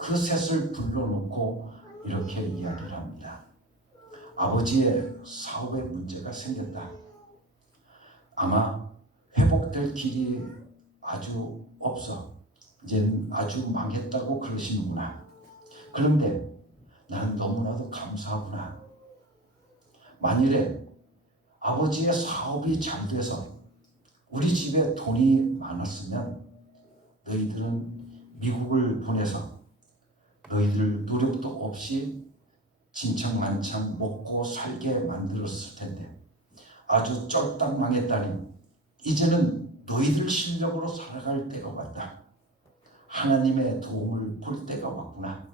그 셋을 불러놓고 이렇게 이야기를 합니다. 아버지의 사업에 문제가 생겼다. 아마 회복될 길이 아주 없어. 이제 아주 망했다고 그러시는구나. 그런데 나는 너무나도 감사하구나. 만일에 아버지의 사업이 잘 돼서 우리 집에 돈이 많았으면 너희들은 미국을 보내서 너희들 노력도 없이 진창만창 먹고 살게 만들었을 텐데 아주 쫄딱 망했다니 이제는 너희들 실력으로 살아갈 때가 왔다. 하나님의 도움을 볼 때가 왔구나.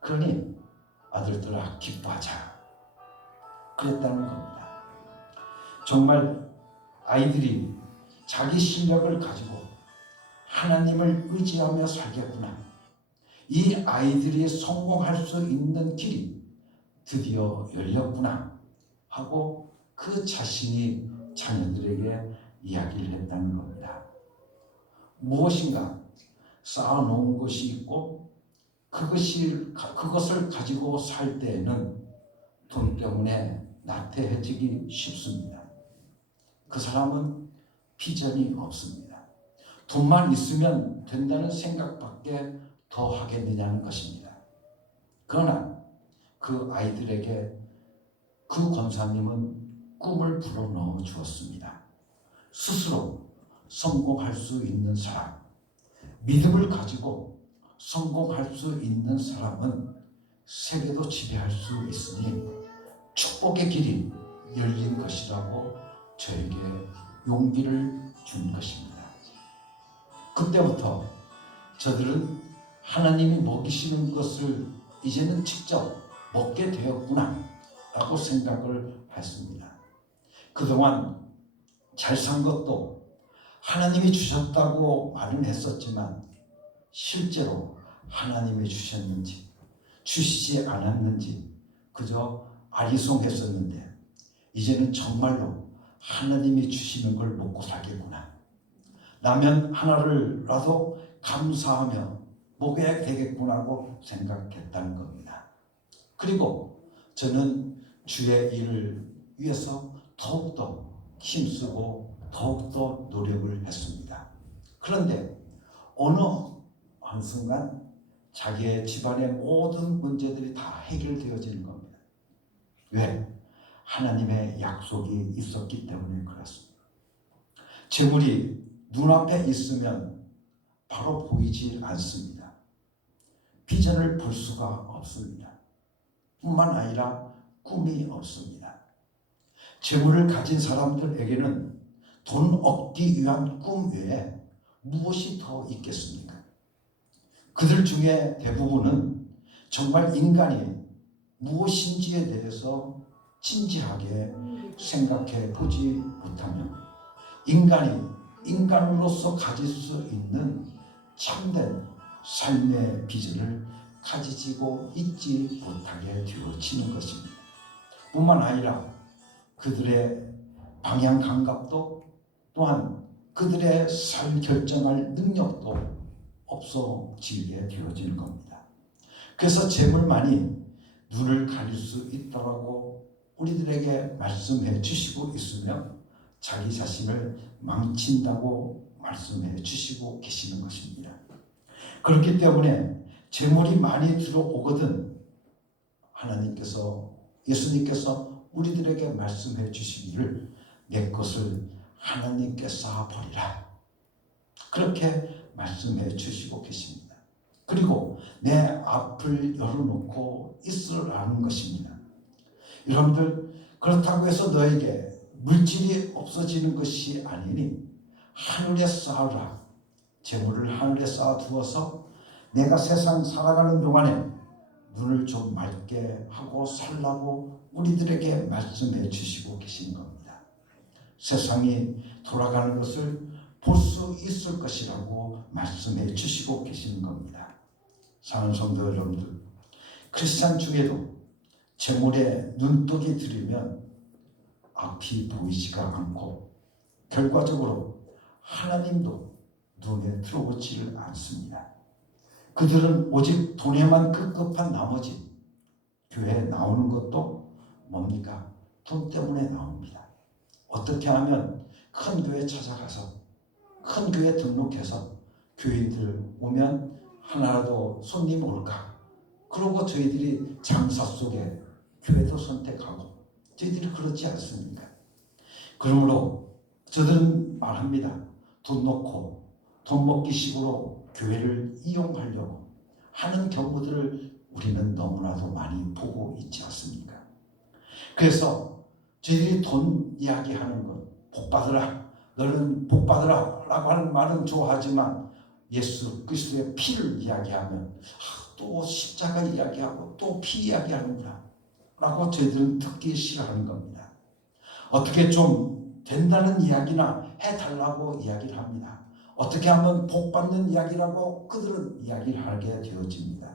그러니 아들들아 기뻐하자. 그랬다는 겁니다. 정말 아이들이 자기 실력을 가지고 하나님을 의지하며 살겠구나. 이 아이들이 성공할 수 있는 길이 드디어 열렸구나 하고 그 자신이 자녀들에게 이야기를 했다는 겁니다. 무엇인가 쌓아놓은 것이 있고 그것을 가지고 살 때에는 돈 때문에 나태해지기 쉽습니다. 그 사람은 비전이 없습니다. 돈만 있으면 된다는 생각밖에 더 하겠느냐는 것입니다. 그러나 그 아이들에게 그 권사님은 꿈을 불어넣어 주었습니다. 스스로 성공할 수 있는 사람, 믿음을 가지고 성공할 수 있는 사람은 세계도 지배할 수 있으니 축복의 길이 열린 것이라고 저에게 용기를 준 것입니다. 그때부터 저들은 하나님이 먹이시는 것을 이제는 직접 먹게 되었구나 라고 생각을 했습니다. 그동안 잘 산 것도 하나님이 주셨다고 말은 했었지만 실제로 하나님이 주셨는지 주시지 않았는지 그저 아리송했었는데 이제는 정말로 하나님이 주시는 걸 먹고 살겠구나. 라면 하나를라도 감사하며 먹어야 되겠구나 하고 생각했다는 겁니다. 그리고 저는 주의 일을 위해서 더욱더 힘쓰고 더욱더 노력을 했습니다. 그런데 어느 한순간 자기의 집안의 모든 문제들이 다 해결되어지는 겁니다. 왜? 하나님의 약속이 있었기 때문에 그렇습니다. 재물이 눈앞에 있으면 바로 보이지 않습니다. 비전을 볼 수가 없습니다. 뿐만 아니라 꿈이 없습니다. 재물을 가진 사람들에게는 돈 얻기 위한 꿈 외에 무엇이 더 있겠습니까? 그들 중에 대부분은 정말 인간이 무엇인지에 대해서 진지하게 생각해 보지 못하며 인간이 인간으로서 가질 수 있는 참된 삶의 비전을 가지고 있지 못하게 되어지는 것입니다. 뿐만 아니라 그들의 방향 감각도 또한 그들의 삶 결정할 능력도 없어지게 되어지는 겁니다. 그래서 재물만이 눈을 가릴 수 있다고 우리들에게 말씀해 주시고 있으며 자기 자신을 망친다고 말씀해 주시고 계시는 것입니다. 그렇기 때문에 재물이 많이 들어오거든 하나님께서 예수님께서 우리들에게 말씀해 주시기를 내 것을 하나님께 쌓아버리라. 그렇게 말씀해 주시고 계십니다. 그리고 내 앞을 열어놓고 있으라는 것입니다. 여러분들 그렇다고 해서 너에게 물질이 없어지는 것이 아니니 하늘에 쌓아라. 재물을 하늘에 쌓아두어서 내가 세상 살아가는 동안에 눈을 좀 맑게 하고 살라고 우리들에게 말씀해 주시고 계신 겁니다. 세상이 돌아가는 것을 볼 수 있을 것이라고 말씀해 주시고 계시는 겁니다. 사랑하는 성도 여러분들, 크리스찬 중에도 재물에 눈독이 들이면 앞이 보이지가 않고 결과적으로 하나님도 눈에 들어오지를 않습니다. 그들은 오직 돈에만 급급한 나머지 교회에 나오는 것도 뭡니까? 돈 때문에 나옵니다. 어떻게 하면 큰 교회 찾아가서 큰 교회 등록해서 교인들 오면 하나라도 손님 올까? 그러고 저희들이 장사 속에 교회도 선택하고 저희들이 그렇지 않습니까? 그러므로 저들은 말합니다. 돈 놓고 돈 먹기 식으로 교회를 이용하려고 하는 경우들을 우리는 너무나도 많이 보고 있지 않습니까? 그래서 저희들이 돈 이야기하는 것, 복 받으라, 너는 복 받으라 라고 하는 말은 좋아하지만 예수 그리스도의 피를 이야기하면 또 십자가 이야기하고 또 피 이야기하는구나 라고 저희들은 듣기 싫어하는 겁니다. 어떻게 좀 된다는 이야기나 해달라고 이야기를 합니다. 어떻게 하면 복 받는 이야기라고 그들은 이야기를 하게 되어집니다.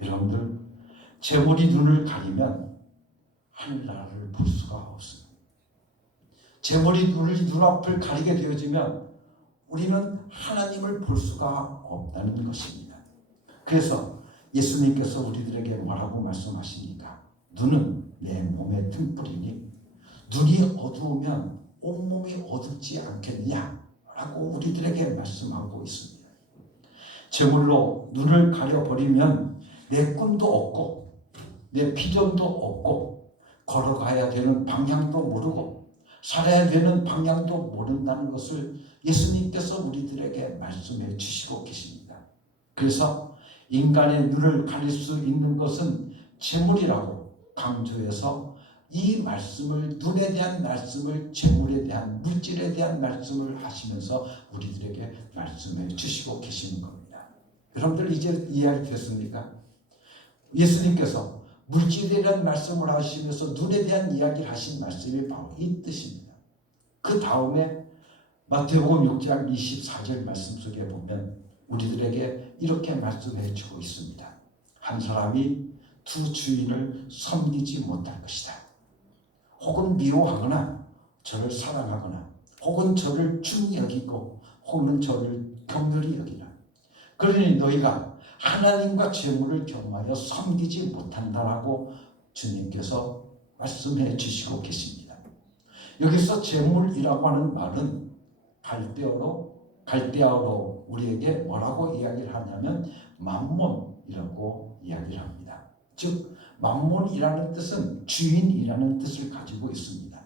여러분들, 재물이 눈을 가리면 하늘나라를 볼 수가 없습니다. 재물이 눈앞을 가리게 되어지면 우리는 하나님을 볼 수가 없다는 것입니다. 그래서 예수님께서 우리들에게 뭐라고 말씀하십니까? 눈은 내 몸의 등불이니 눈이 어두우면 온몸이 어둡지 않겠느냐 라고 우리들에게 말씀하고 있습니다. 재물로 눈을 가려버리면 내 꿈도 없고 내 비전도 없고 걸어가야 되는 방향도 모르고 살아야 되는 방향도 모른다는 것을 예수님께서 우리들에게 말씀해 주시고 계십니다. 그래서 인간의 눈을 가릴 수 있는 것은 재물이라고 강조해서 이 말씀을, 눈에 대한 말씀을, 재물에 대한, 물질에 대한 말씀을 하시면서 우리들에게 말씀해 주시고 계시는 겁니다. 여러분들 이제 이해가 됐습니까? 예수님께서 물질에 대한 말씀을 하시면서 눈에 대한 이야기를 하신 말씀이 바로 이 뜻입니다. 그 다음에 마태복음 6장 24절 말씀 속에 보면 우리들에게 이렇게 말씀해 주고 있습니다. 한 사람이 두 주인을 섬기지 못할 것이다. 혹은 미워하거나 저를 사랑하거나 혹은 저를 중히 여기고 혹은 저를 경멸히 여기나. 그러니 너희가 하나님과 재물을 겸하여 섬기지 못한다라고 주님께서 말씀해 주시고 계십니다. 여기서 재물이라고 하는 말은 갈대어로 우리에게 뭐라고 이야기를 하냐면 맘몬이라고 이야기를 합니다. 즉 맘몬이라는 뜻은 주인이라는 뜻을 가지고 있습니다.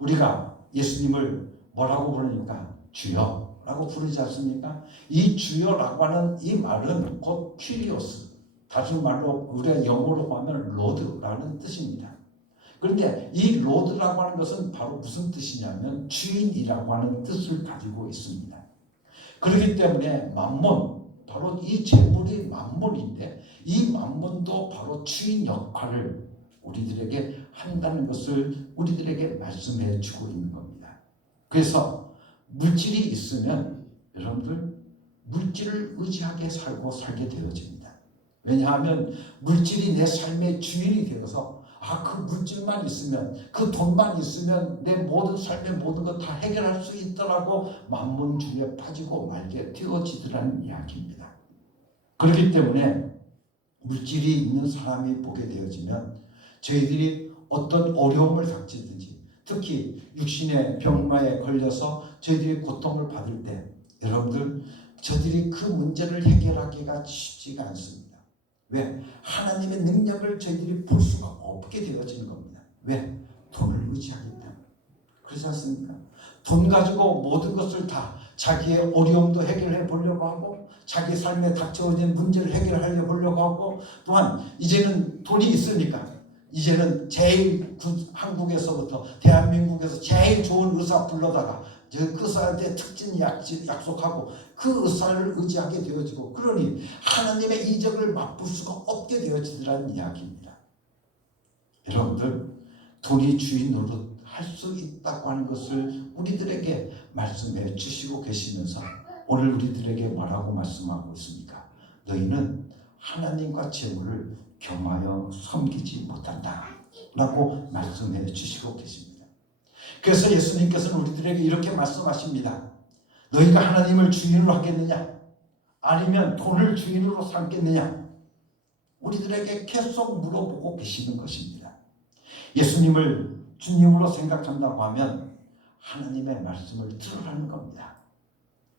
우리가 예수님을 뭐라고 부르니까 주여라고 부르지 않습니까? 이 주여라고 하는 이 말은 곧 퀴리오스, 다른 말로 우리가 영어로 하면 로드라는 뜻입니다. 그런데 이 로드라고 하는 것은 바로 무슨 뜻이냐면 주인이라고 하는 뜻을 가지고 있습니다. 그렇기 때문에 맘몬, 바로 이 재물이 맘몬인데 이 맘몬도 바로 주인 역할을 우리들에게 한다는 것을 우리들에게 말씀해 주고 있는 겁니다. 그래서 물질이 있으면 여러분들 물질을 의지하게 살게 되어집니다. 왜냐하면 물질이 내 삶의 주인이 되어서 그 물질만 있으면, 그 돈만 있으면 내 모든 삶의 모든 것 다 해결할 수 있더라고 만문주의에 빠지고 말게 되어지더라는 이야기입니다. 그렇기 때문에 물질이 있는 사람이 보게 되어지면 저희들이 어떤 어려움을 닥치든지, 특히 육신의 병마에 걸려서 저희들이 고통을 받을 때 여러분들 저들이 그 문제를 해결하기가 쉽지가 않습니다. 왜? 하나님의 능력을 저희들이 볼 수가 없게 되어지는 겁니다. 왜? 돈을 의지하기 때문에. 그렇지 않습니까? 돈 가지고 모든 것을 다 자기의 어려움도 해결해 보려고 하고 자기 삶에 닥쳐오는 문제를 해결하려 보려고 하고 또한 이제는 돈이 있으니까 이제는 제일 한국에서부터 대한민국에서 제일 좋은 의사 불러다가 그 의사한테 특진 약속하고 그 의사를 의지하게 되어지고 그러니 하나님의 이적을 맛볼 수가 없게 되어지더라는 이야기입니다. 여러분들 돈이 주인 노릇 할 수 있다고 하는 것을 우리들에게 말씀해 주시고 계시면서 오늘 우리들에게 뭐라고 말씀하고 있습니까? 너희는 하나님과 재물을 겸하여 섬기지 못한다 라고 말씀해 주시고 계십니다. 그래서 예수님께서는 우리들에게 이렇게 말씀하십니다. 너희가 하나님을 주인으로 하겠느냐? 아니면 돈을 주인으로 삼겠느냐? 우리들에게 계속 물어보고 계시는 것입니다. 예수님을 주님으로 생각한다고 하면 하나님의 말씀을 들으라는 겁니다.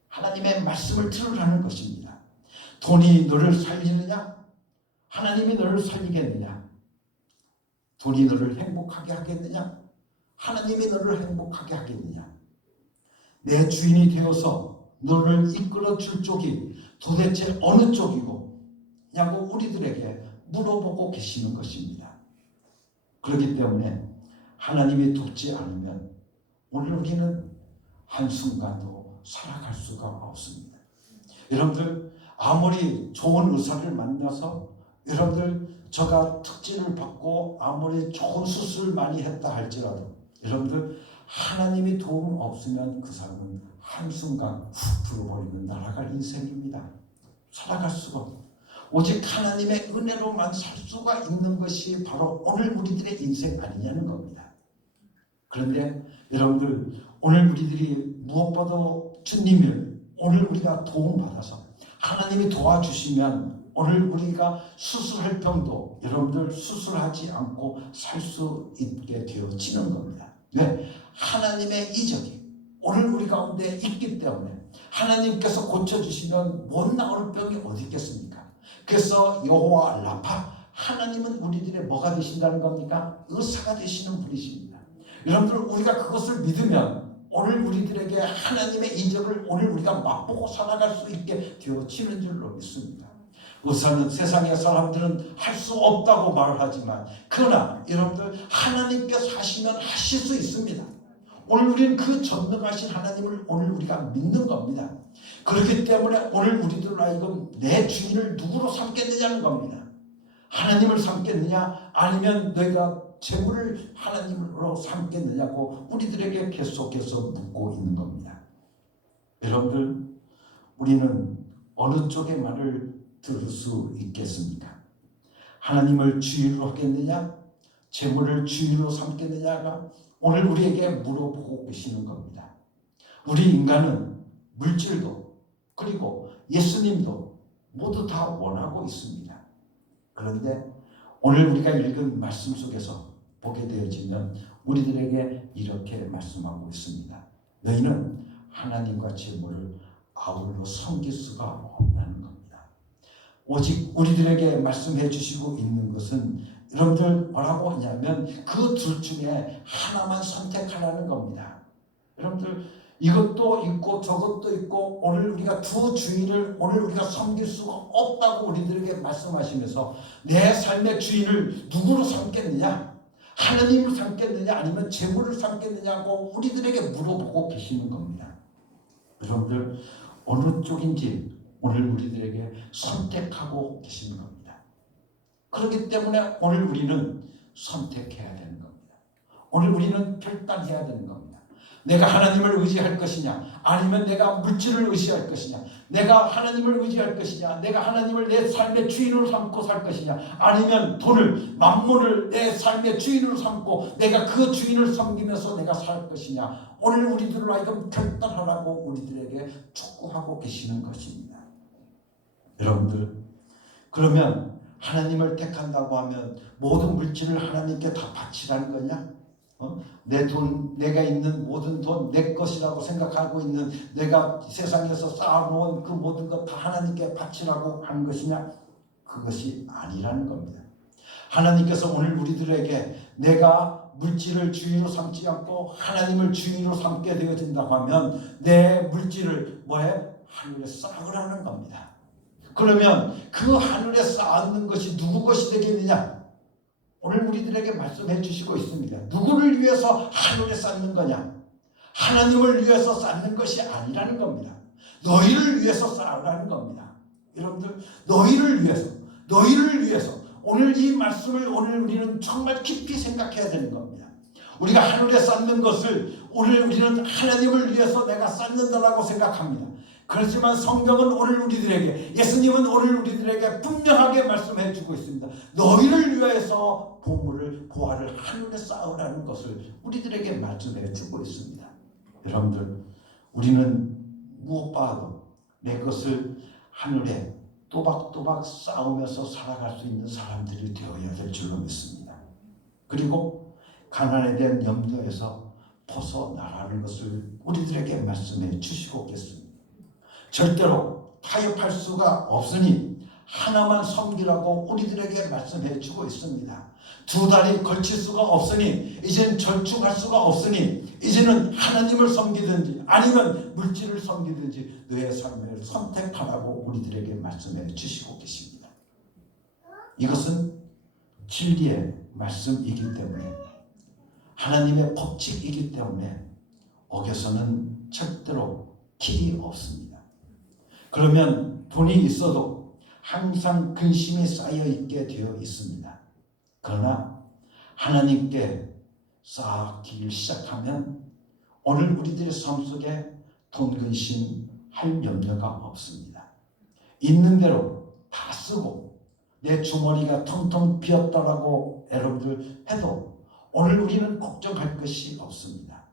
하나님의 말씀을 들으라는 것입니다. 돈이 너를 살리느냐? 하나님이 너를 살리겠느냐? 돈이 너를 행복하게 하겠느냐? 하나님이 너를 행복하게 하겠느냐? 내 주인이 되어서 너를 이끌어 줄 쪽이 도대체 어느 쪽이고 냐고 우리들에게 물어보고 계시는 것입니다. 그렇기 때문에 하나님이 돕지 않으면 오늘 우리는 한순간도 살아갈 수가 없습니다. 여러분들 아무리 좋은 의사를 만나서 여러분들 저가 특진을 받고 아무리 좋은 수술을 많이 했다 할지라도 여러분들 하나님이 도움 없으면 그 사람은 한순간 훅 불어버리는 날아갈 인생입니다. 살아갈 수가 없어요. 오직 하나님의 은혜로만 살 수가 있는 것이 바로 오늘 우리들의 인생 아니냐는 겁니다. 그런데 여러분들 오늘 우리들이 무엇보다 주님을 오늘 우리가 도움받아서 하나님이 도와주시면 오늘 우리가 수술할 병도 여러분들 수술하지 않고 살 수 있게 되어지는 겁니다. 왜? 하나님의 이적이 오늘 우리 가운데 있기 때문에 하나님께서 고쳐주시면 못 나올 병이 어디 있겠습니까? 그래서 여호와 라파 하나님은 우리들의 뭐가 되신다는 겁니까? 의사가 되시는 분이십니다. 여러분들 우리가 그것을 믿으면 오늘 우리들에게 하나님의 이적을 오늘 우리가 맛보고 살아갈 수 있게 되어지는 줄로 믿습니다. 의사는 세상의 사람들은 할 수 없다고 말을 하지만 그러나 여러분들 하나님께서 하시면 하실 수 있습니다. 오늘 우리는 그 전능하신 하나님을 오늘 우리가 믿는 겁니다. 그렇기 때문에 오늘 우리들로 하여금 내 주인을 누구로 삼겠느냐는 겁니다. 하나님을 삼겠느냐 아니면 너희가 재물을 하나님으로 삼겠느냐고 우리들에게 계속해서 묻고 있는 겁니다. 여러분들 우리는 어느 쪽의 말을 들을 수 있겠습니까? 하나님을 주인으로 하겠느냐 재물을 주인으로 삼겠느냐가 오늘 우리에게 물어보고 계시는 겁니다. 우리 인간은 물질도 그리고 예수님도 모두 다 원하고 있습니다. 그런데 오늘 우리가 읽은 말씀 속에서 보게 되어지면 우리들에게 이렇게 말씀하고 있습니다. 너희는 하나님과 재물을 아울러 섬길 수가 없다는 겁니다. 오직 우리들에게 말씀해 주시고 있는 것은 여러분들 뭐라고 하냐면 그 둘 중에 하나만 선택하라는 겁니다. 여러분들 이것도 있고 저것도 있고 오늘 우리가 두 주인을 오늘 우리가 섬길 수가 없다고 우리들에게 말씀하시면서 내 삶의 주인을 누구로 삼겠느냐? 하나님을 삼겠느냐 아니면 재물을 삼겠느냐고 우리들에게 물어보고 계시는 겁니다. 여러분들 어느 쪽인지 오늘 우리들에게 선택하고 계시는 겁니다. 그렇기 때문에 오늘 우리는 선택해야 되는 겁니다. 오늘 우리는 결단해야 되는 겁니다. 내가 하나님을 의지할 것이냐 아니면 내가 물질을 의지할 것이냐 내가 하나님을 의지할 것이냐 내가 하나님을 내 삶의 주인으로 삼고 살 것이냐 아니면 돈을 만물을 내 삶의 주인으로 삼고 내가 그 주인을 섬기면서 내가 살 것이냐 오늘 우리들로 하여금 결단하라고 우리들에게 촉구하고 계시는 것입니다. 여러분들 그러면 하나님을 택한다고 하면 모든 물질을 하나님께 다 바치라는 거냐? 내 돈, 내가 있는 모든 돈 내 것이라고 생각하고 있는 내가 세상에서 쌓아놓은 그 모든 것 다 하나님께 바치라고 하는 것이냐? 그것이 아니라는 겁니다. 하나님께서 오늘 우리들에게 내가 물질을 주인으로 삼지 않고 하나님을 주인으로 삼게 되어진다고 하면 내 물질을 뭐해? 하늘에 쌓으라는 겁니다. 그러면 그 하늘에 쌓는 것이 누구 것이 되겠느냐? 오늘 우리들에게 말씀해 주시고 있습니다. 누구를 위해서 하늘에 쌓는 거냐? 하나님을 위해서 쌓는 것이 아니라는 겁니다. 너희를 위해서 쌓으라는 겁니다. 여러분들 너희를 위해서 오늘 이 말씀을 오늘 우리는 정말 깊이 생각해야 되는 겁니다. 우리가 하늘에 쌓는 것을 오늘 우리는 하나님을 위해서 내가 쌓는다라고 생각합니다. 그렇지만 성경은 오늘 우리들에게 예수님은 오늘 우리들에게 분명하게 말씀해 주고 있습니다. 너희를 위해서 보화를 하늘에 쌓으라는 것을 우리들에게 말씀해 주고 있습니다. 여러분들 우리는 무엇보다도 내 것을 하늘에 또박또박 쌓으면서 살아갈 수 있는 사람들이 되어야 될 줄로 믿습니다. 그리고 가난에 대한 염려에서 벗어나라는 것을 우리들에게 말씀해 주시고 계십니다. 절대로 타협할 수가 없으니 하나만 섬기라고 우리들에게 말씀해 주고 있습니다. 두 다리 걸칠 수가 없으니 이제는 절충할 수가 없으니 이제는 하나님을 섬기든지 아니면 물질을 섬기든지 너의 삶을 선택하라고 우리들에게 말씀해 주시고 계십니다. 이것은 진리의 말씀이기 때문에 하나님의 법칙이기 때문에 어겨서는 절대로 길이 없습니다. 그러면 돈이 있어도 항상 근심이 쌓여 있게 되어 있습니다. 그러나 하나님께 쌓기를 시작하면 오늘 우리들의 삶 속에 돈 근심할 염려가 없습니다. 있는 대로 다 쓰고 내 주머니가 텅텅 비었다라고 여러분들 해도 오늘 우리는 걱정할 것이 없습니다.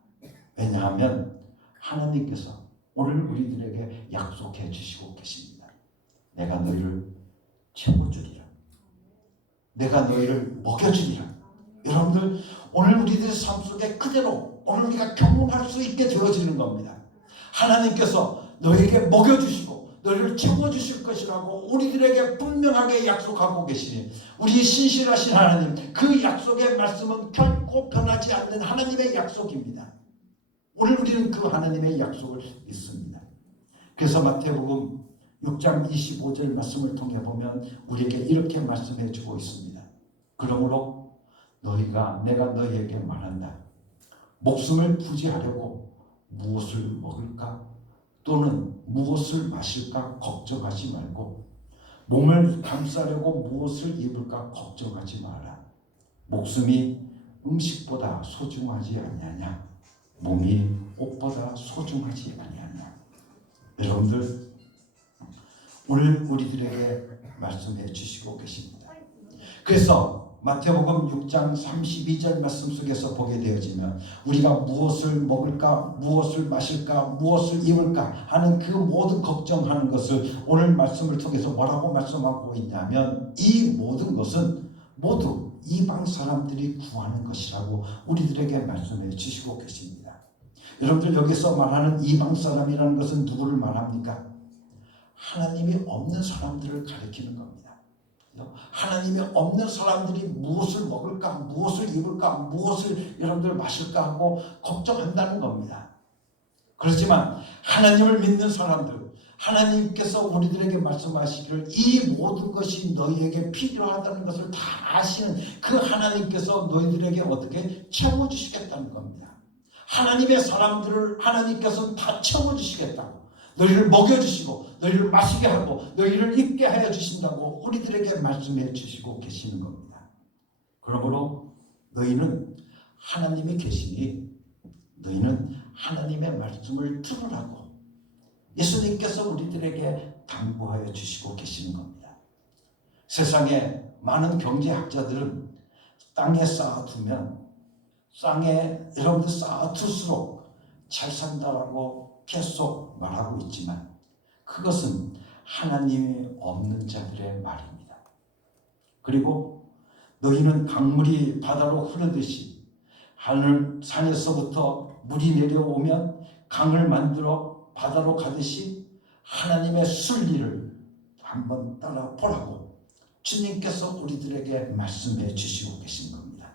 왜냐하면 하나님께서 오늘 우리들에게 약속해 주시고 계십니다. 내가 너희를 채워주리라. 내가 너희를 먹여주리라. 여러분들 오늘 우리들의 삶 속에 그대로 오늘 우리가 경험할 수 있게 되어지는 겁니다. 하나님께서 너에게 먹여주시고 너희를 채워주실 것이라고 우리들에게 분명하게 약속하고 계시니 우리 신실하신 하나님, 그 약속의 말씀은 결코 변하지 않는 하나님의 약속입니다. 오늘 우리는 그 하나님의 약속을 믿습니다. 그래서 마태복음 6장 25절 말씀을 통해 보면 우리에게 이렇게 말씀해 주고 있습니다. 그러므로 내가 너희에게 말한다. 목숨을 부지하려고 무엇을 먹을까 또는 무엇을 마실까 걱정하지 말고 몸을 감싸려고 무엇을 입을까 걱정하지 마라. 목숨이 음식보다 소중하지 아니하냐? 몸이 옷보다 소중하지 아니하냐? 여러분들 오늘 우리들에게 말씀해 주시고 계십니다. 그래서 마태복음 6장 32절 말씀 속에서 보게 되어지면 우리가 무엇을 먹을까, 무엇을 마실까, 무엇을 입을까 하는 그 모든 걱정하는 것을 오늘 말씀을 통해서 뭐라고 말씀하고 있냐면 이 모든 것은 모두 이방 사람들이 구하는 것이라고 우리들에게 말씀해 주시고 계십니다. 여러분들 여기서 말하는 이방 사람이라는 것은 누구를 말합니까? 하나님이 없는 사람들을 가리키는 겁니다. 하나님이 없는 사람들이 무엇을 먹을까, 무엇을 입을까, 무엇을 여러분들 마실까 하고 걱정한다는 겁니다. 그렇지만 하나님을 믿는 사람들, 하나님께서 우리들에게 말씀하시기를 이 모든 것이 너희에게 필요하다는 것을 다 아시는 그 하나님께서 너희들에게 어떻게 채워주시겠다는 겁니다. 하나님의 사람들을 하나님께서는 다 채워주시겠다고, 너희를 먹여주시고 너희를 마시게 하고 너희를 입게 하여 주신다고 우리들에게 말씀해 주시고 계시는 겁니다. 그러므로 너희는 하나님이 계시니 너희는 하나님의 말씀을 들으라고 예수님께서 우리들에게 당부하여 주시고 계시는 겁니다. 세상에 많은 경제학자들은 땅에 쌓아두면 땅에 여러분들 쌓아둘수록 잘 산다라고 계속 말하고 있지만 그것은 하나님이 없는 자들의 말입니다. 그리고 너희는 강물이 바다로 흐르듯이 하늘 산에서부터 물이 내려오면 강을 만들어 바다로 가듯이 하나님의 순리를 한번 따라 보라고 주님께서 우리들에게 말씀해 주시고 계신 겁니다.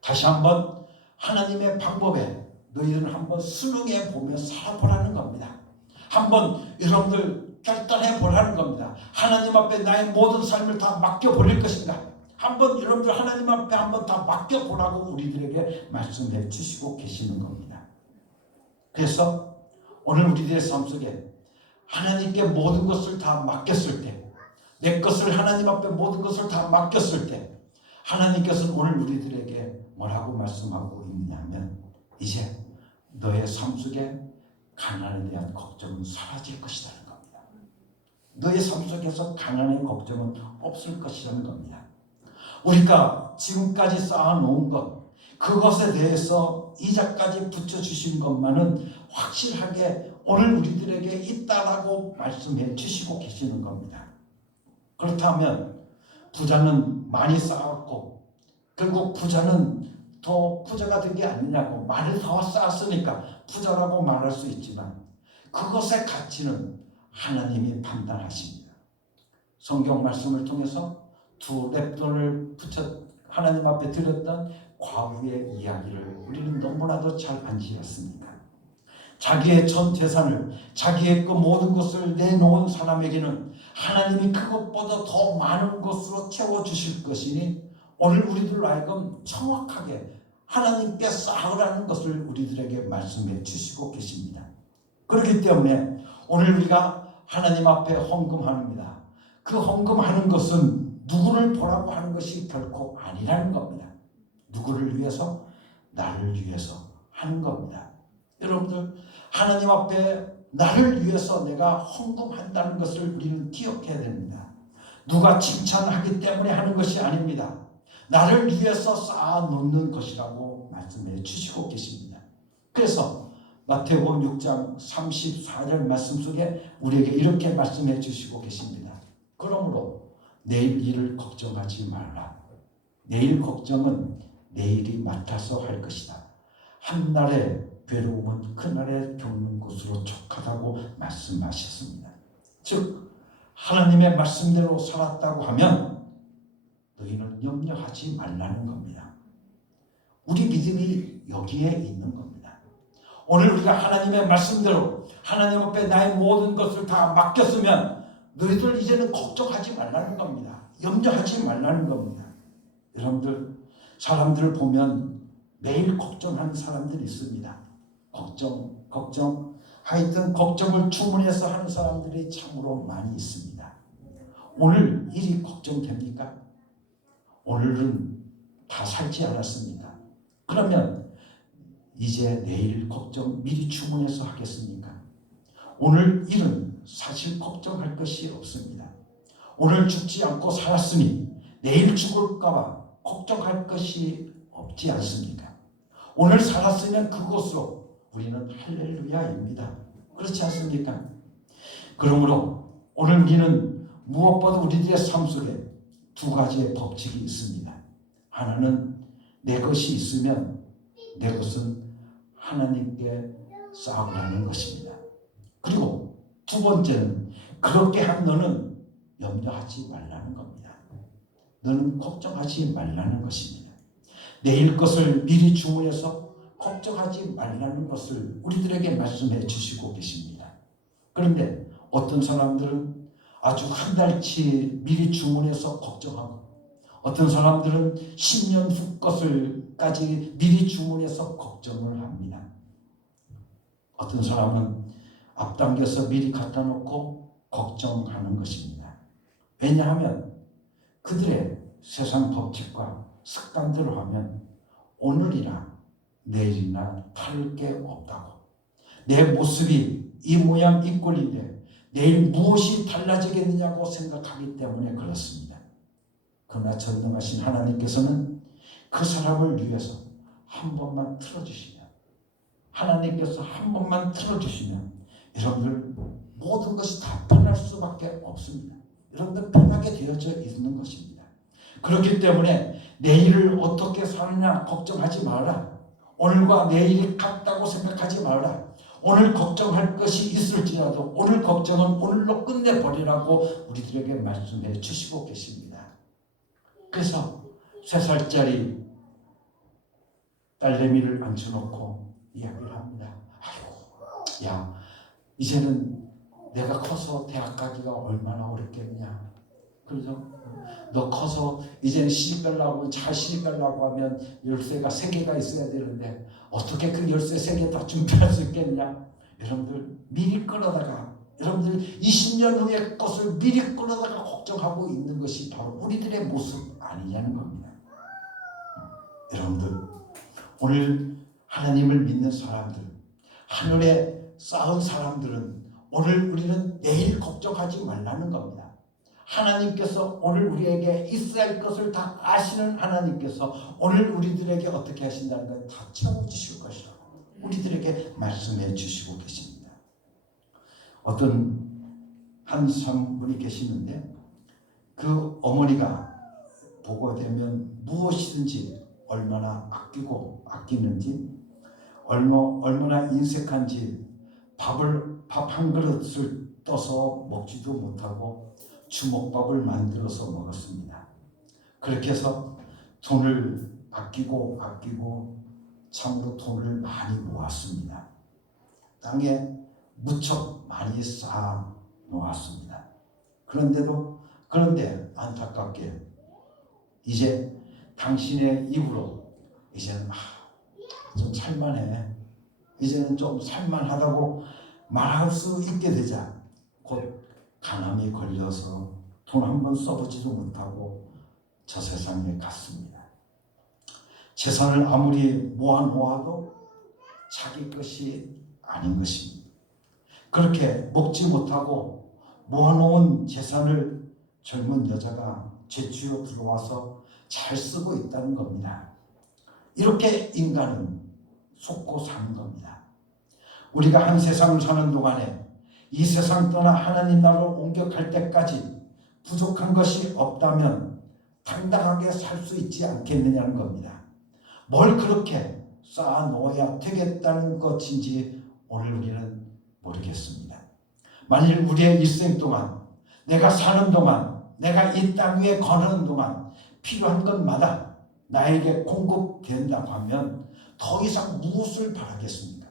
다시 한번 하나님의 방법에 너희들은 한번 순응해 보며 살아보라는 겁니다. 한번 여러분들 결단해 보라는 겁니다. 하나님 앞에 나의 모든 삶을 다 맡겨버릴 것인가? 한번 여러분들 하나님 앞에 한번 다 맡겨보라고 우리들에게 말씀해 주시고 계시는 겁니다. 그래서 오늘 우리들의 삶 속에 하나님께 모든 것을 다 맡겼을 때, 내 것을 하나님 앞에 모든 것을 다 맡겼을 때 하나님께서는 오늘 우리들에게 뭐라고 말씀하고 있느냐면 이제 너의 삶 속에 가난에 대한 걱정은 사라질 것이라는 겁니다. 너의 삶 속에서 가난의 걱정은 없을 것이라는 겁니다. 우리가 지금까지 쌓아놓은 것, 그것에 대해서 이자까지 붙여주신 것만은 확실하게 오늘 우리들에게 있다라고 말씀해 주시고 계시는 겁니다. 그렇다면 부자는 많이 쌓았고 결국 부자는 더 부자가 된 게 아니냐고, 많이 더 쌓았으니까 부자라고 말할 수 있지만 그것의 가치는 하나님이 판단하십니다. 성경 말씀을 통해서 두 랩돈을 붙여 하나님 앞에 드렸던 과부의 이야기를 우리는 너무나도 잘 안지었습니까? 자기의 전 재산을, 자기의 그 모든 것을 내놓은 사람에게는 하나님이 그것보다 더 많은 것으로 채워주실 것이니 오늘 우리들로 하여금 정확하게 하나님께 쌓으라는 것을 우리들에게 말씀해 주시고 계십니다. 그렇기 때문에 오늘 우리가 하나님 앞에 헌금합니다. 그 헌금하는 것은 누구를 보라고 하는 것이 결코 아니라는 겁니다. 누구를 위해서? 나를 위해서 하는 겁니다. 여러분들, 하나님 앞에 나를 위해서 내가 헌금한다는 것을 우리는 기억해야 됩니다. 누가 칭찬하기 때문에 하는 것이 아닙니다. 나를 위해서 쌓아놓는 것이라고 말씀해 주시고 계십니다. 그래서 마태복음 6장 34절 말씀 속에 우리에게 이렇게 말씀해 주시고 계십니다. 그러므로 내일 일을 걱정하지 말라. 내일 걱정은 내일이 맡아서 할 것이다. 한날의 괴로움은 그날에 겪는 것으로 족하다고 말씀하셨습니다. 즉 하나님의 말씀대로 살았다고 하면 너희는 염려하지 말라는 겁니다. 우리 믿음이 여기에 있는 겁니다. 오늘 우리가 하나님의 말씀대로 하나님 앞에 나의 모든 것을 다 맡겼으면 너희들 이제는 걱정하지 말라는 겁니다. 염려하지 말라는 겁니다. 여러분들, 사람들을 보면 매일 걱정하는 사람들이 있습니다. 걱정, 하여튼 걱정을 주문해서 하는 사람들이 참으로 많이 있습니다. 오늘 일이 걱정됩니까? 오늘은 다 살지 않았습니까? 그러면 이제 내일 걱정 미리 주문해서 하겠습니까? 오늘 일은 사실 걱정할 것이 없습니다. 오늘 죽지 않고 살았으니 내일 죽을까봐 걱정할 것이 없지 않습니까? 오늘 살았으면 그것으로 우리는 할렐루야입니다. 그렇지 않습니까? 그러므로 오늘 우리는 무엇보다 우리들의 삶 속에 두 가지의 법칙이 있습니다. 하나는 내 것이 있으면 내 것은 하나님께 쌓으라는 것입니다. 그리고 두 번째는 그렇게 한 너는 염려하지 말라는 겁니다. 너는 걱정하지 말라는 것입니다. 내일 것을 미리 주문해서 걱정하지 말라는 것을 우리들에게 말씀해 주시고 계십니다. 그런데 어떤 사람들은 아주 한 달치 미리 주문해서 걱정하고 어떤 사람들은 10년 후 것을까지 미리 주문해서 걱정을 합니다. 어떤 사람은 앞당겨서 미리 갖다 놓고 걱정하는 것입니다. 왜냐하면 그들의 세상 법칙과 습관대로 하면 오늘이나 내일이나 다를 게 없다고, 내 모습이 이 모양 이 꼴인데 내일 무엇이 달라지겠느냐고 생각하기 때문에 그렇습니다. 그러나 전능하신 하나님께서는 그 사람을 위해서 한 번만 틀어주시면, 하나님께서 한 번만 틀어주시면 여러분들 모든 것이 다 편할 수밖에 없습니다. 여러분들 편하게 되어져 있는 것입니다. 그렇기 때문에 내일을 어떻게 사느냐 걱정하지 마라. 오늘과 내일이 같다고 생각하지 마라. 오늘 걱정할 것이 있을지라도 오늘 걱정은 오늘로 끝내버리라고 우리들에게 말씀해 주시고 계십니다. 그래서 3살짜리 딸내미를 앉혀놓고 이야기를 합니다. 아이고, 야, 이제는 내가 커서 대학 가기가 얼마나 어렵겠냐. 그러죠? 너 커서 이제는 시집가려고 하면, 잘 시집가려고 하면 열쇠가 3개가 있어야 되는데 어떻게 그 열쇠 3개 다 준비할 수 있겠냐. 여러분들 미리 끌어다가, 여러분들 20년 후의 것을 미리 끌어다가 걱정하고 있는 것이 바로 우리들의 모습 아니냐는 겁니다. 여러분들, 오늘 하나님을 믿는 사람들, 하늘에 쌓은 사람들은 오늘 우리는 내일 걱정하지 말라는 겁니다. 하나님께서 오늘 우리에게 있어야 할 것을 다 아시는 하나님께서 오늘 우리들에게 어떻게 하신다는 걸 다 채워주실 것이라고 우리들에게 말씀해 주시고 계십니다. 어떤 한 성분이 계시는데 그 어머니가 보고 되면 무엇이든지 얼마나 아끼고 아끼는지 얼마나 인색한지 밥 한 그릇을 떠서 먹지도 못하고 주먹밥을 만들어서 먹었습니다. 그렇게 해서 돈을 아끼고 참으로 돈을 많이 모았습니다. 땅에 무척 많이 쌓아 놓았습니다. 그런데 안타깝게 이제 당신의 입으로 이제는 좀 살만해, 이제는 좀 살만하다고 말할 수 있게 되자 곧 간암이 걸려서 돈 한 번 써보지도 못하고 저 세상에 갔습니다. 재산을 아무리 모아도 자기 것이 아닌 것입니다. 그렇게 먹지 못하고 모아놓은 재산을 젊은 여자가 죄취로 들어와서 잘 쓰고 있다는 겁니다. 이렇게 인간은 속고 사는 겁니다. 우리가 한 세상을 사는 동안에 이 세상 떠나 하나님 나라로 옮겨갈 때까지 부족한 것이 없다면 당당하게 살 수 있지 않겠느냐는 겁니다. 뭘 그렇게 쌓아 놓아야 되겠다는 것인지 오늘 우리는 모르겠습니다. 만일 우리의 일생 동안, 내가 사는 동안, 내가 이 땅 위에 거하는 동안 필요한 것마다 나에게 공급된다고 하면 더 이상 무엇을 바라겠습니까?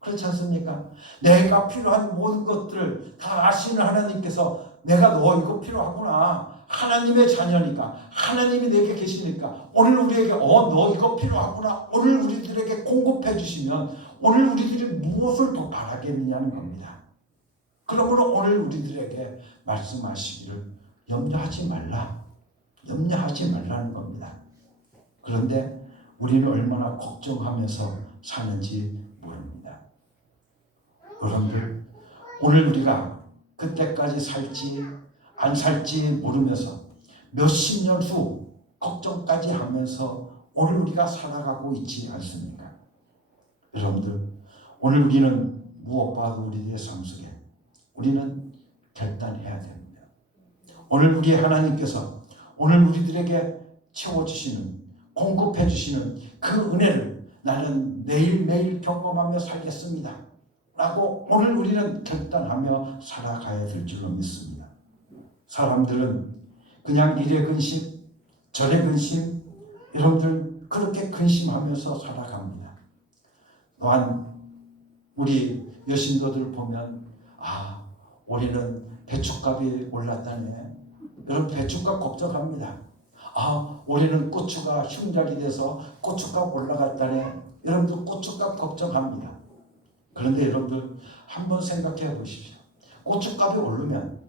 그렇지 않습니까? 내가 필요한 모든 것들을 다 아시는 하나님께서 내가 너 이거 필요하구나, 하나님의 자녀니까, 하나님이 내게 계시니까 오늘 우리에게 너 이거 필요하구나, 오늘 우리들에게 공급해 주시면 오늘 우리들이 무엇을 더 바라겠느냐는 겁니다. 그러므로 오늘 우리들에게 말씀하시기를 염려하지 말라는 겁니다. 그런데 우리는 얼마나 걱정하면서 사는지 모릅니다. 여러분들, 오늘 우리가 그때까지 살지 안 살지 모르면서 몇십 년 후 걱정까지 하면서 오늘 우리가 살아가고 있지 않습니까? 여러분들, 오늘 우리는 무엇보다도 우리의 삶 속에 우리는 결단해야 됩니다. 오늘 우리의 하나님께서 오늘 우리들에게 채워주시는, 공급해주시는 그 은혜를 나는 매일매일 경험하며 살겠습니다 라고 오늘 우리는 결단하며 살아가야 될 줄로 믿습니다. 사람들은 그냥 이래 근심 저래 근심, 여러분들 그렇게 근심하면서 살아갑니다. 또한 우리 여신도들 보면 올해는 배춧값이 올랐다네. 여러분, 배춧값 걱정합니다. 올해는 고추가 흉작이 돼서 고추값 올라갔다네. 여러분들 고추값 걱정합니다. 그런데 여러분들 한번 생각해 보십시오. 고추값이 오르면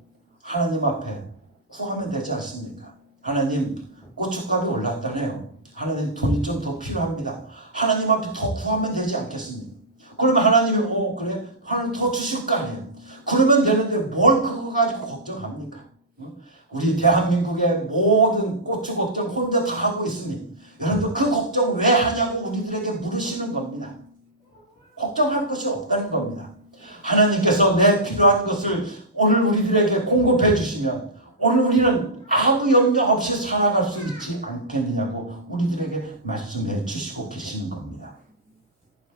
하나님 앞에 구하면 되지 않습니까? 하나님, 고추값이 올랐다네요. 하나님, 돈이 좀 더 필요합니다. 하나님 앞에 더 구하면 되지 않겠습니까? 그러면 하나님이 그래? 하나님 더 주실 거 아니에요. 그러면 되는데 뭘 그거 가지고 걱정합니까? 우리 대한민국의 모든 고추 걱정 혼자 다 하고 있으니 여러분, 그 걱정 왜 하냐고 우리들에게 물으시는 겁니다. 걱정할 것이 없다는 겁니다. 하나님께서 내 필요한 것을 오늘 우리들에게 공급해 주시면 오늘 우리는 아무 염려 없이 살아갈 수 있지 않겠느냐고 우리들에게 말씀해 주시고 계시는 겁니다.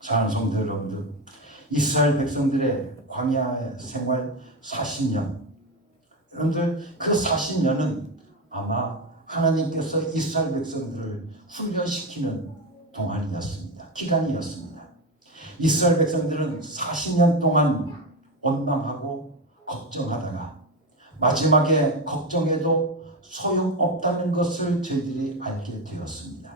사랑하는 성도 여러분들, 이스라엘 백성들의 광야의 생활 40년, 여러분들 그 40년은 아마 하나님께서 이스라엘 백성들을 훈련시키는 동안이었습니다. 기간이었습니다. 이스라엘 백성들은 40년 동안 원망하고 걱정하다가 마지막에 걱정해도 소용없다는 것을 저희들이 알게 되었습니다.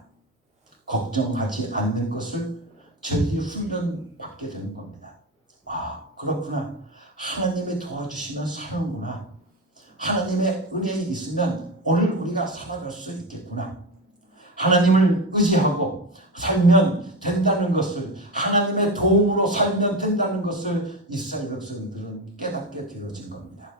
걱정하지 않는 것을 저희들이 훈련받게 되는 겁니다. 그렇구나. 하나님이 도와주시면 사는구나. 하나님의 은혜에 있으면 오늘 우리가 살아갈 수 있겠구나. 하나님을 의지하고 살면 된다는 것을, 하나님의 도움으로 살면 된다는 것을 이스라엘 백성들은 깨닫게 되어진 겁니다.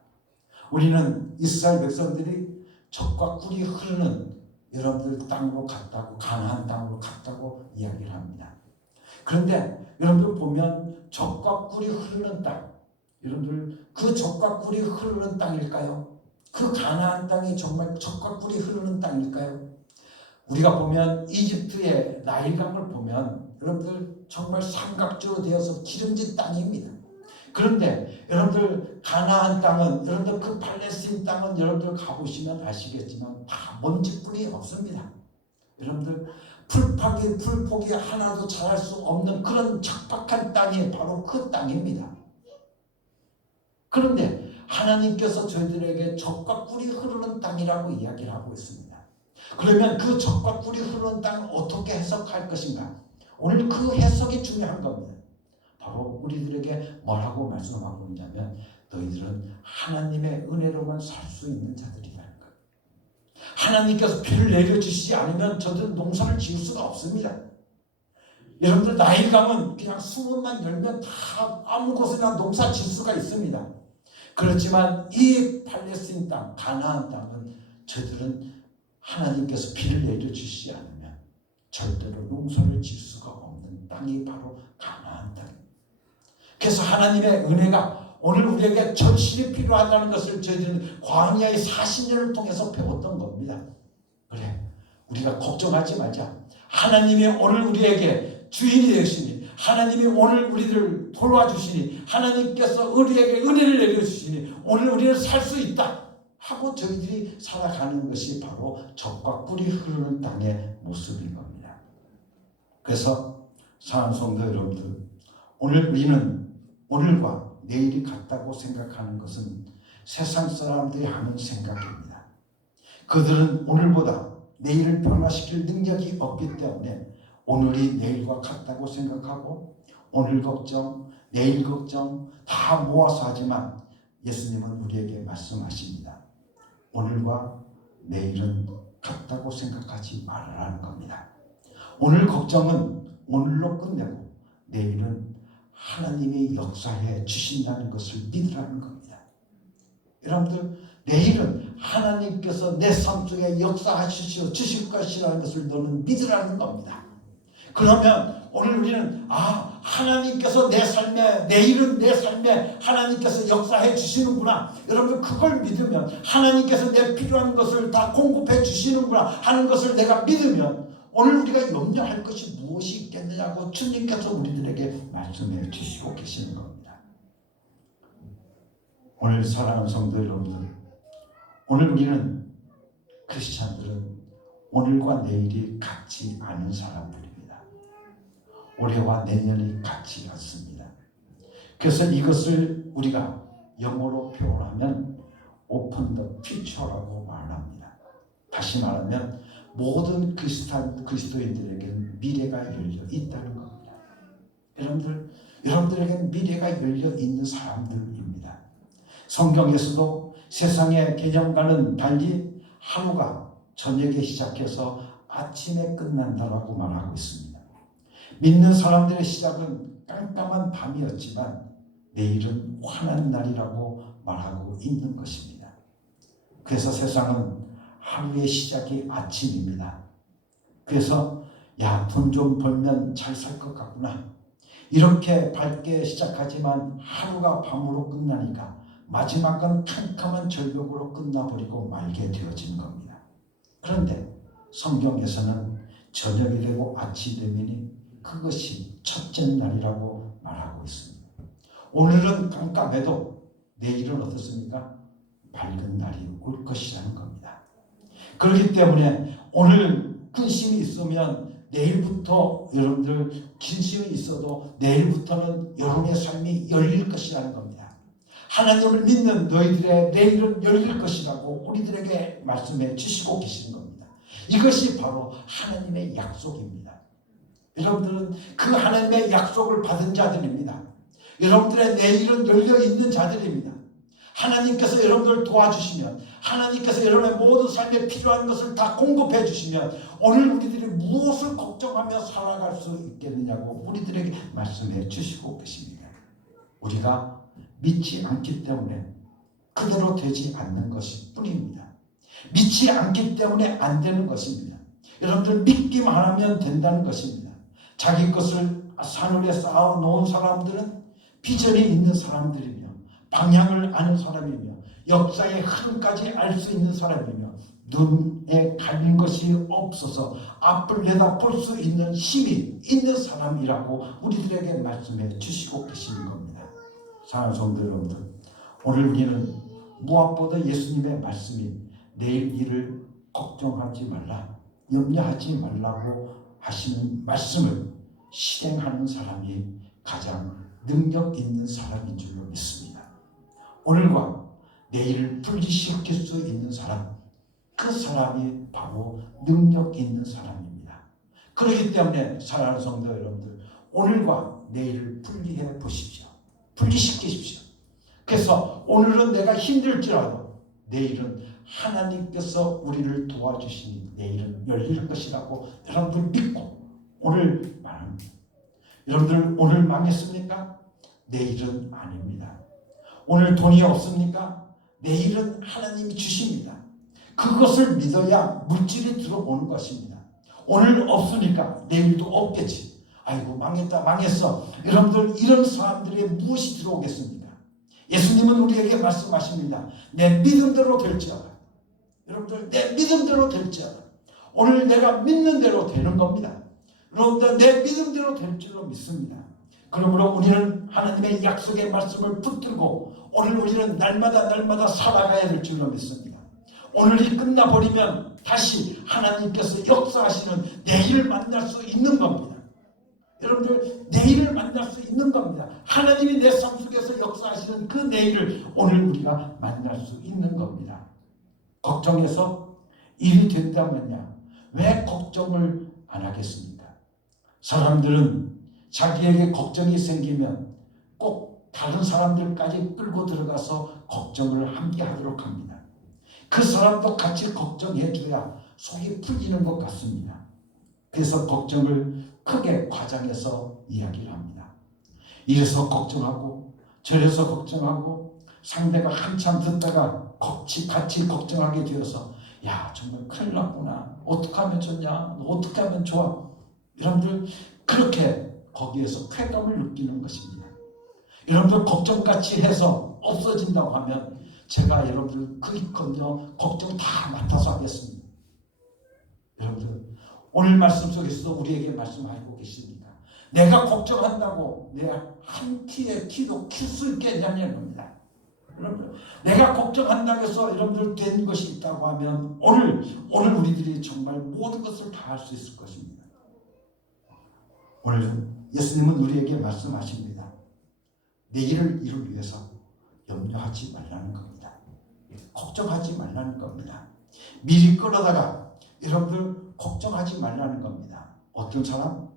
우리는 이스라엘 백성들이 젖과 꿀이 흐르는 여러분들 땅으로 갔다고, 가나안 땅으로 갔다고 이야기를 합니다. 그런데 여러분들 보면 젖과 꿀이 흐르는 땅, 여러분들 그 젖과 꿀이 흐르는 땅일까요? 그 가나안 땅이 정말 젖과 꿀이 흐르는 땅일까요? 우리가 보면 이집트의 나일강을 보면 여러분들 정말 삼각조로 되어서 기름진 땅입니다. 그런데 여러분들 가나안 땅은 여러분들 그 팔레스틴 땅은 여러분들 가보시면 아시겠지만 다 먼지뿐이 없습니다. 여러분들 풀폭이 하나도 자랄 수 없는 그런 척박한 땅이 바로 그 땅입니다. 그런데 하나님께서 저희들에게 젖과 꿀이 흐르는 땅이라고 이야기를 하고 있습니다. 그러면 그 젖과 꿀이 흐르는 땅을 어떻게 해석할 것인가? 오늘 그 해석이 중요한 겁니다. 바로 우리들에게 뭐라고 말씀하고 있냐면 너희들은 하나님의 은혜로만 살 수 있는 자들이라는 거예요. 하나님께서 비를 내려주시지 않으면 저들은 농사를 지을 수가 없습니다. 여러분들 나일강은 그냥 수문만 열면 다 아무 곳에나 농사 지을 수가 있습니다. 그렇지만 이 팔레스틴 땅, 가나안 땅은 저들은 하나님께서 비를 내려주시지 않으면 절대로 농사를 지을 수가 없는 땅이 바로 가나안 땅입니다. 그래서 하나님의 은혜가 오늘 우리에게 절실히 필요하다는 것을 저희들은 광야의 40년을 통해서 배웠던 겁니다. 그래, 우리가 걱정하지 말자. 하나님이 오늘 우리에게 주인이 되시니, 하나님이 오늘 우리를 돌봐주시니, 하나님께서 우리에게 은혜를 내려주시니 오늘 우리는 살 수 있다 하고 저희들이 살아가는 것이 바로 젖과 꿀이 흐르는 땅의 모습인 겁니다. 그래서 사랑하는 성도 여러분들, 오늘 우리는 오늘과 내일이 같다고 생각하는 것은 세상 사람들이 하는 생각입니다. 그들은 오늘보다 내일을 변화시킬 능력이 없기 때문에 오늘이 내일과 같다고 생각하고 오늘 걱정, 내일 걱정 다 모아서 하지만 예수님은 우리에게 말씀하십니다. 오늘과 내일은 같다고 생각하지 말라는 겁니다. 오늘 걱정은 오늘로 끝내고 내일은 하나님이 역사해 주신다는 것을 믿으라는 겁니다. 여러분들, 내일은 하나님께서 내 삶 속에 역사하시어 주실 것이라는 것을 너는 믿으라는 겁니다. 그러면 오늘 우리는 하나님께서 내 삶에, 내일은 내 삶에 하나님께서 역사해 주시는구나. 여러분, 그걸 믿으면 하나님께서 내 필요한 것을 다 공급해 주시는구나 하는 것을 내가 믿으면 오늘 우리가 염려할 것이 무엇이 있겠느냐고 주님께서 우리들에게 말씀해 주시고 계시는 겁니다. 오늘 사랑하는 성도 여러분들, 오늘 우리는 크리스찬들은 오늘과 내일이 같지 않은 사람들입니다. 올해와 내년이 같지 않습니다. 그래서 이것을 우리가 영어로 표현하면 Open the Future라고 말합니다. 다시 말하면 모든 그리스도인들에게는 미래가 열려 있다는 겁니다. 여러분들에게는 미래가 열려 있는 사람들입니다. 성경에서도 세상의 개념과는 달리 하루가 저녁에 시작해서 아침에 끝난다라고 말하고 있습니다. 믿는 사람들의 시작은 깜깜한 밤이었지만 내일은 환한 날이라고 말하고 있는 것입니다. 그래서 세상은 하루의 시작이 아침입니다. 그래서 돈 좀 벌면 잘 살 것 같구나. 이렇게 밝게 시작하지만 하루가 밤으로 끝나니까 마지막은 캄캄한 절벽으로 끝나버리고 말게 되어진 겁니다. 그런데 성경에서는 저녁이 되고 아침이 되면 그것이 첫째 날이라고 말하고 있습니다. 오늘은 깜깜해도 내일은 어떻습니까? 밝은 날이 올 것이라는 겁니다. 그렇기 때문에 오늘 근심이 있으면 내일부터 여러분들 근심이 있어도 내일부터는 여러분의 삶이 열릴 것이라는 겁니다. 하나님을 믿는 너희들의 내일은 열릴 것이라고 우리들에게 말씀해 주시고 계시는 겁니다. 이것이 바로 하나님의 약속입니다. 여러분들은 그 하나님의 약속을 받은 자들입니다. 여러분들의 내일은 열려있는 자들입니다. 하나님께서 여러분들을 도와주시면, 하나님께서 여러분의 모든 삶에 필요한 것을 다 공급해 주시면 오늘 우리들이 무엇을 걱정하며 살아갈 수 있겠느냐고 우리들에게 말씀해 주시고 계십니다. 우리가 믿지 않기 때문에 그대로 되지 않는 것일 뿐입니다. 믿지 않기 때문에 안 되는 것입니다. 여러분들 믿기만 하면 된다는 것입니다. 자기 것을 산울에 쌓아놓은 사람들은 비전이 있는 사람들이며 방향을 아는 사람이며 역사의 흐름까지 알 수 있는 사람이며 눈에 갈린 것이 없어서 앞을 내다볼 수 있는 힘이 있는 사람이라고 우리들에게 말씀해 주시고 계시는 겁니다. 사랑하는 성도 여러분들, 오늘 우리는 무엇보다 예수님의 말씀이 내일 일을 걱정하지 말라, 염려하지 말라고 하시는 말씀을 실행하는 사람이 가장 능력 있는 사람인 줄로 믿습니다. 오늘과 내일을 분리시킬 수 있는 사람, 그 사람이 바로 능력 있는 사람입니다. 그렇기 때문에 사랑하는 성도 여러분들, 오늘과 내일을 분리해 보십시오. 분리시키십시오. 그래서 오늘은 내가 힘들지라도 내일은 하나님께서 우리를 도와주시니 내일은 열릴 것이라고 여러분들 믿고 오늘 말합니다. 여러분들 오늘 망했습니까? 내일은 아닙니다. 오늘 돈이 없습니까? 내일은 하나님이 주십니다. 그것을 믿어야 물질이 들어오는 것입니다. 오늘 없으니까 내일도 없겠지. 아이고 망했다 망했어. 여러분들 이런 사람들에게 무엇이 들어오겠습니까? 예수님은 우리에게 말씀하십니다. 내 믿음대로 될지어다. 여러분들 내 믿음대로 될지어다. 오늘 내가 믿는 대로 되는 겁니다. 여러분들 내 믿음대로 될 줄로 믿습니다. 그러므로 우리는 하나님의 약속의 말씀을 붙들고 오늘 우리는 날마다 살아가야 될 줄로 믿습니다. 오늘이 끝나버리면 다시 하나님께서 역사하시는 내일을 만날 수 있는 겁니다. 여러분들 내일을 만날 수 있는 겁니다. 하나님이 내 삶 속에서 역사하시는 그 내일을 오늘 우리가 만날 수 있는 겁니다. 걱정해서 일이 된다면야 왜 걱정을 안 하겠습니까? 사람들은 자기에게 걱정이 생기면 꼭 다른 사람들까지 끌고 들어가서 걱정을 함께 하도록 합니다. 그 사람도 같이 걱정해 줘야 속이 풀리는 것 같습니다. 그래서 걱정을 크게 과장해서 이야기를 합니다. 이래서 걱정하고 저래서 걱정하고 상대가 한참 듣다가 같이 걱정하게 되어서 야 정말 큰일 났구나. 어떻게 하면 좋냐? 어떻게 하면 좋아? 여러분들 그렇게 거기에서 쾌감을 느끼는 것입니다. 여러분들 걱정같이 해서 없어진다고 하면 제가 여러분들 그있거든요 걱정 다 맡아서 하겠습니다. 여러분들 오늘 말씀 속에서 우리에게 말씀하고 계십니까? 내가 걱정한다고 내가 한 키의 키도 킬 수 있겠냐는 겁니다. 여러분들 내가 걱정한다고 해서 여러분들 된 것이 있다고 하면 오늘 우리들이 정말 모든 것을 다 할 수 있을 것입니다. 오늘 예수님은 우리에게 말씀하십니다. 내일을 이루기 위해서 염려하지 말라는 겁니다. 걱정하지 말라는 겁니다. 미리 끌어다가 여러분들 걱정하지 말라는 겁니다. 어떤 사람?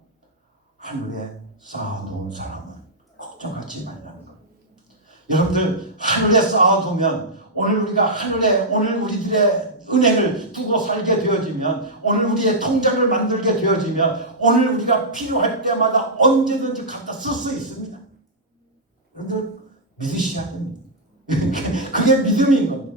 하늘에 쌓아놓은 사람은 걱정하지 말라는 겁니다. 여러분들 하늘에 쌓아두면 오늘 우리가 하늘에 오늘 우리들의 은행을 두고 살게 되어지면 오늘 우리의 통장을 만들게 되어지면 오늘 우리가 필요할 때마다 언제든지 갖다 쓸 수 있습니다. 여러분들 믿으셔야 됩니다. 그게 믿음인 겁니다.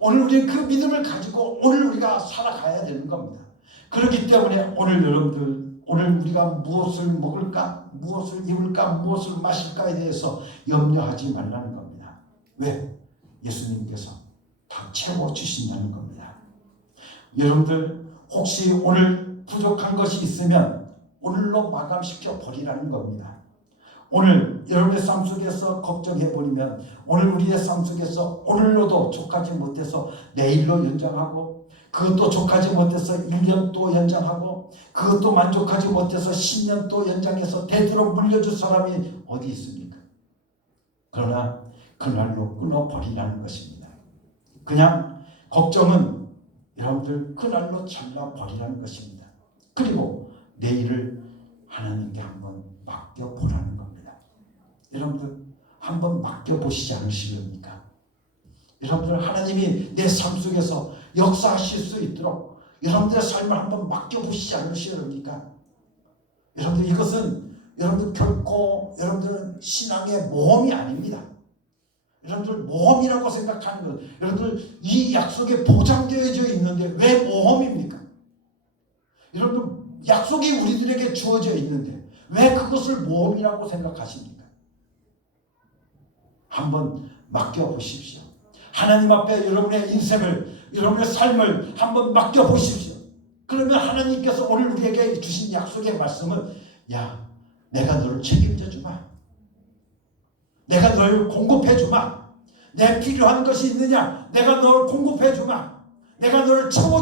오늘 우리는 그 믿음을 가지고 오늘 우리가 살아가야 되는 겁니다. 그렇기 때문에 오늘 여러분들 오늘 우리가 무엇을 먹을까 무엇을 입을까 무엇을 마실까에 대해서 염려하지 말라는 겁니다. 왜? 예수님께서 다 채워주신다는 겁니다. 여러분들 혹시 오늘 부족한 것이 있으면 오늘로 마감시켜 버리라는 겁니다. 오늘 여러분의 삶 속에서 걱정해버리면 오늘 우리의 삶 속에서 오늘로도 족하지 못해서 내일로 연장하고 그것도 족하지 못해서 1년 또 연장하고 그것도 만족하지 못해서 10년 또 연장해서 되도록 물려줄 사람이 어디 있습니까? 그러나 그날로 끊어버리라는 것입니다. 그냥 걱정은 여러분들 그날로 잘라버리라는 것입니다. 그리고 내일을 하나님께 한번 맡겨보라는 겁니다. 여러분들 한번 맡겨보시지 않으시렵니까? 여러분들 하나님이 내 삶 속에서 역사하실 수 있도록 여러분들의 삶을 한번 맡겨보시지 않으시렵니까? 여러분들 이것은 여러분들 결코 여러분들은 신앙의 모험이 아닙니다. 여러분들 모험이라고 생각하는 것, 여러분들 이 약속에 보장되어져 있는데 왜 모험입니까? 여러분들 약속이 우리들에게 주어져 있는데 왜 그것을 모험이라고 생각하십니까? 한번 맡겨보십시오. 하나님 앞에 여러분의 인생을, 여러분의 삶을 한번 맡겨보십시오. 그러면 하나님께서 오늘 우리에게 주신 약속의 말씀은, 야, 내가 너를 책임져 주마. 내가 너를 공급해 주마. 내 필요한 것이 있느냐? 내가 너를 공급해 주마. 내가 너를 채워